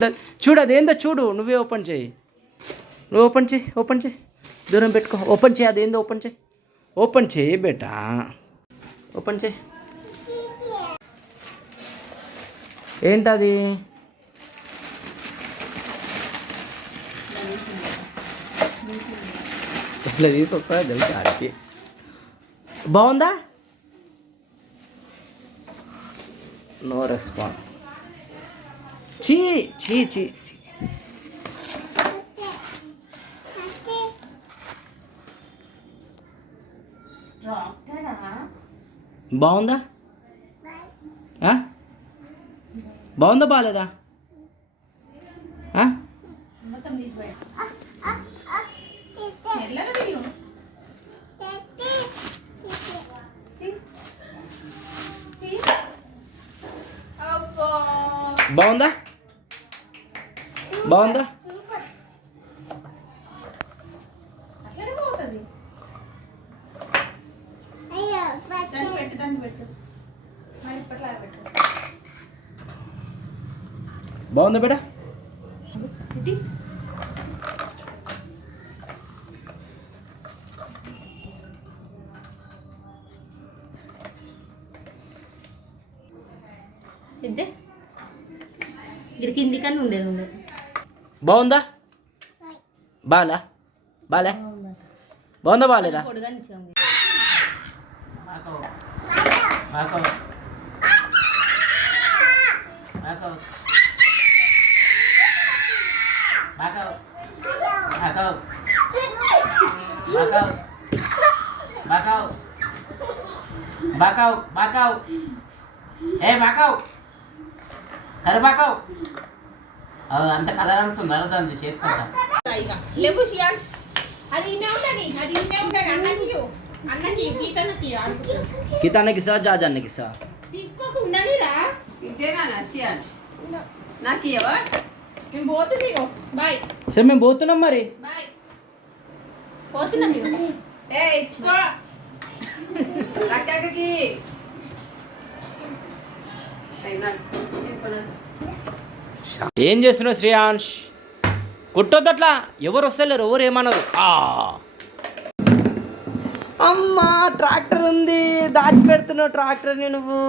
చూడు అదేందో చూడు, నువ్వే ఓపెన్ చేయి, నువ్వు ఓపెన్ చేయి దూరం పెట్టుకో, ఓపెన్ చేయి అదేందో ఓపెన్ చేయి బేటా, ఓపెన్ చేయి. ఏంటది? ఇట్లా తీసుకొస్తా తెలుసు ఆడికి. బాగుందా? No response. చీ చీ చీ చీ. బాగుందా? బాగుందా బాగాలేదా? బాగుందా? బాగుందా? బాగుందా బేటా? కింది కన్నా ఉండేది. బాగుందా? బాలా బాలే బాగుందా బాగాలేదా? అంత కథ అడుగుతుంది అర్థం చేతుకుంటా. లేవు షియాన్స్ అది ఇన్నే ఉంటది, అది ఇన్నే ఉంటది. అన్నకి గీతానికి సా జాజానికి సా తీసుకోకు ఉండనిరా. ఇదేనా షియాన్స్ నాకు ఇవ్వవా? నేను పోతున్నా. బాయ్. సరే మేము పోతున్నాం మరి. బాయ్. పోతున్నాం. ఇచ్చుకో లక్కకి. ఏం చేస్తున్నావు శ్రేయాంష్? కొట్టొద్దు అట్లా, ఎవరు వస్తలేరు, ఎవరు ఏమన్నారు. అమ్మా ట్రాక్టర్ ఉంది, దాచిపెడుతున్నావు ట్రాక్టర్ని నువ్వు.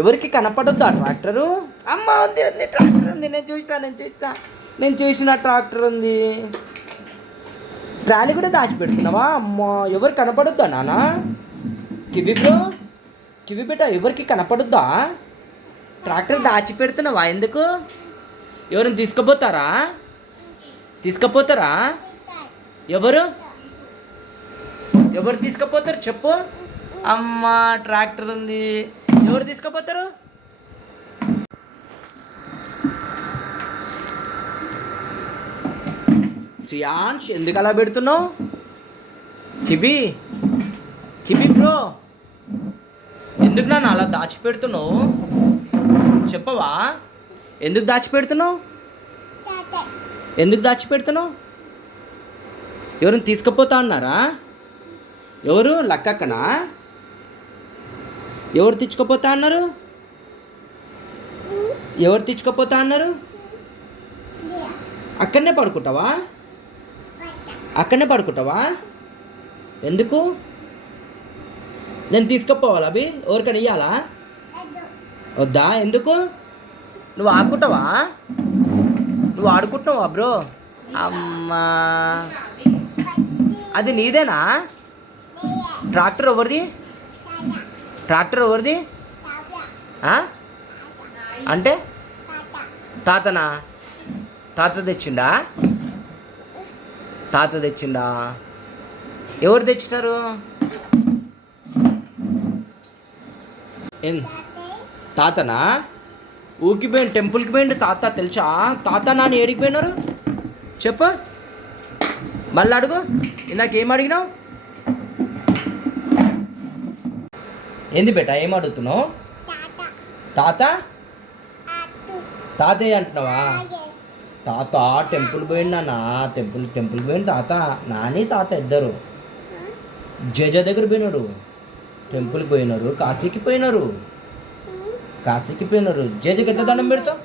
ఎవరికి కనపడొద్దు ఆ ట్రాక్టరు. అమ్మ ఉంది ఉంది ట్రాక్టర్ ఉంది, నేను చూసిన ట్రాక్టర్ ఉంది. ట్రాలీ కూడా దాచిపెడుతున్నావా? అమ్మా ఎవరు కనపడొద్దా నాన్న? కివి బిడ్డ ఎవరికి కనపడొద్దా? ట్రాక్టర్ దాచిపెడుతున్నావా? ఎందుకు? ఎవరిని తీసుకుపోతారా? ఎవరు తీసుకుపోతారు చెప్పు. అమ్మ ట్రాక్టర్ ఉంది, ఎవరు తీసుకుపోతారు? శ్రియాంష్ ఎందుకు అలా పెడుతున్నావు? కివి బ్రో ఎందుకు నన్ను అలా దాచిపెడుతున్నావు? చెప్పవా? ఎందుకు దాచిపెడుతున్నావు? ఎవరిని తీసుకుపోతా అన్నారా? ఎవరు? లక్కక్కనా? ఎవరు తెచ్చుకోపోతా అన్నారు? అక్కడనే పడుకుంటావా? ఎందుకు? నేను తీసుకుపోవాలా అవి? ఎవరికైనా ఇయ్యాలా? వద్దా? ఎందుకు? నువ్వు ఆడుకుంటున్నావా బ్రో? అమ్మా అది నీదేనా? ట్రాక్టర్ ఎవరిది? అంటే తాతనా? తాత తెచ్చిండా? ఎవరు తెచ్చినారు? తాతనా? ఊకిపోయింది, టెంపుల్కి పోయింది తాత, తెలుసా? తాత నాన్న ఏడికి పోయినారు చెప్పు. మళ్ళీ అడుగు. ఇందాకేం అడిగినావు? ఏంది బేటా ఏం అడుగుతున్నావు? తాతయ్య అంటున్నావా? తాత టెంపుల్ పోయిండు నాన్న, టెంపుల్ పోయిండు తాత. నాని తాత ఇద్దరు జేజ దగ్గర పోయినారు, టెంపుల్కి పోయినారు, కాశీకి పోయినారు. జేజకి ఎట్లా దండం పెడతావు?